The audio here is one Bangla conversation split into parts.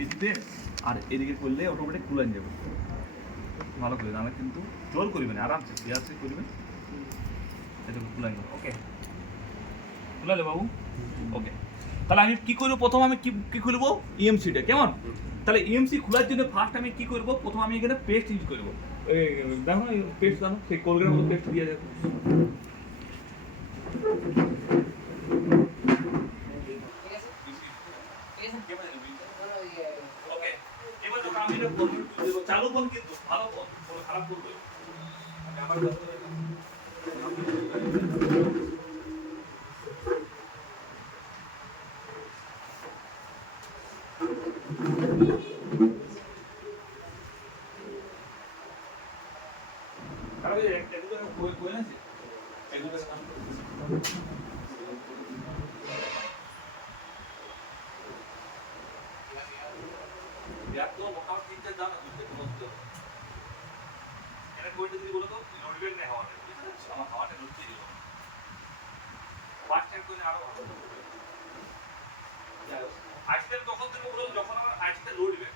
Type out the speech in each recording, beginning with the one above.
এদিকে আর এদিকে করলে অটোমেটিক কুলান যাবে ভালো করে নাহলে কিন্তু জোর করবেন আরামসে সিয়াসে করবেন এটা কুলান যাবে ওকে কুলালে বাবু ওকে তাহলে আমি কি করব প্রথম আমি কি খুলবো ইএমসিটা কেমন তাহলে ইএমসি খোলার জন্য ফার্স্ট আমি কি করব প্রথম আমি এখানে পেস্ট ইউজ করব দেখো না পেস্ট জানো সেই কোলগেটের মতো পেস্ট দিয়ে যাবে ওকে এবার যখন আমি এটা দেব চালু কোন কিন্তু ভালো কোন কোনো খারাপ করবে আমি আমার তাহলে এগুলো কই না যে এগুলো কাম একদম মোটামুটি তিনটে দাম দুটো মধ্যে এটা কইটা যদি বলো তো নড়বে না হাওয়াটা বুঝতে পারছো আমার হাওয়াটা নড়তে দিল ফার্স্ট টাইম করে আরো ভালো আইসক্রিম তখন তুমি বলো যখন আমার আইসক্রিম নড়বে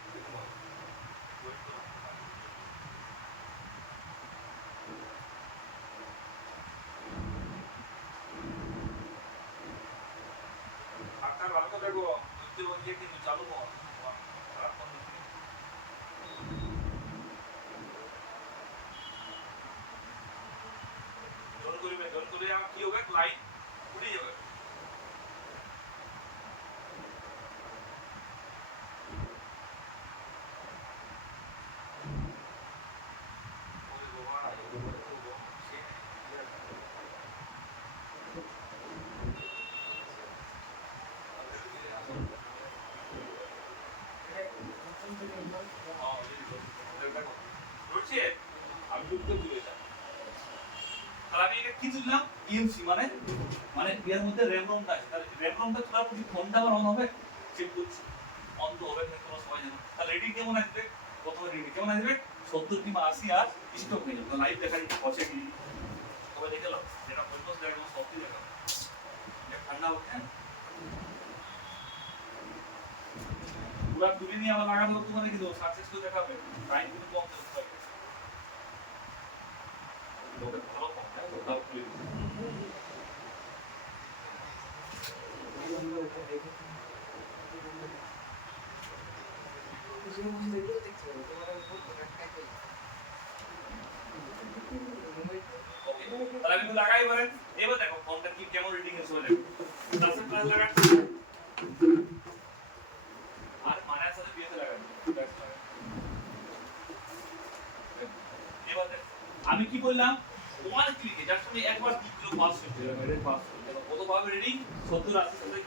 আপনার ভালো করে দেখো বুঝতে বলছি কিন্তু চালু কর খারাপ করবে জোর করে আমার কি হবে লাইট উড়ে যাবে আমি যুক্ত করে তাহলে আমি এটা কি তুললাম ইএমসি মানে মানে এর মধ্যে র্যাম রমটা আছে তাহলে র্যাম রমটা তোলার পর ফোনটা আবার অন হবে চেক করছি অন তো হবে না কোনো সময় জানো তাহলে রেডি কেমন আসবে প্রথমে রেডি কেমন আসবে 70 কিংবা 80 আর স্টক হয়ে যাবে লাইভ দেখা যাচ্ছে পছে কি তবে দেখে নাও যেটা বলবো সেটা একদম সত্যি দেখাবো এটা ঠান্ডা হচ্ছে পুরো তুলে নিয়ে আবার লাগাতে হবে তোমাদের কি সাকসেসফুল দেখাবে টাইম কিন্তু কম দিতে হবে লোকে ভালো কম তাও তুলে তাহলে আমি লাগাই বলেন এবার দেখো ফোনটা কি কেমন রিডিং এসে দেখো 10 প্লাস লাগাচ্ছি আর মানের সাথে বিয়েতে লাগাচ্ছি এবার দেখো আমি কি বললাম ওয়ান ক্লিকে জাস্ট আমি একবার কি কিলো পাস করতে হবে এটা পাস করতে হবে কত পাবে রিডিং 70 80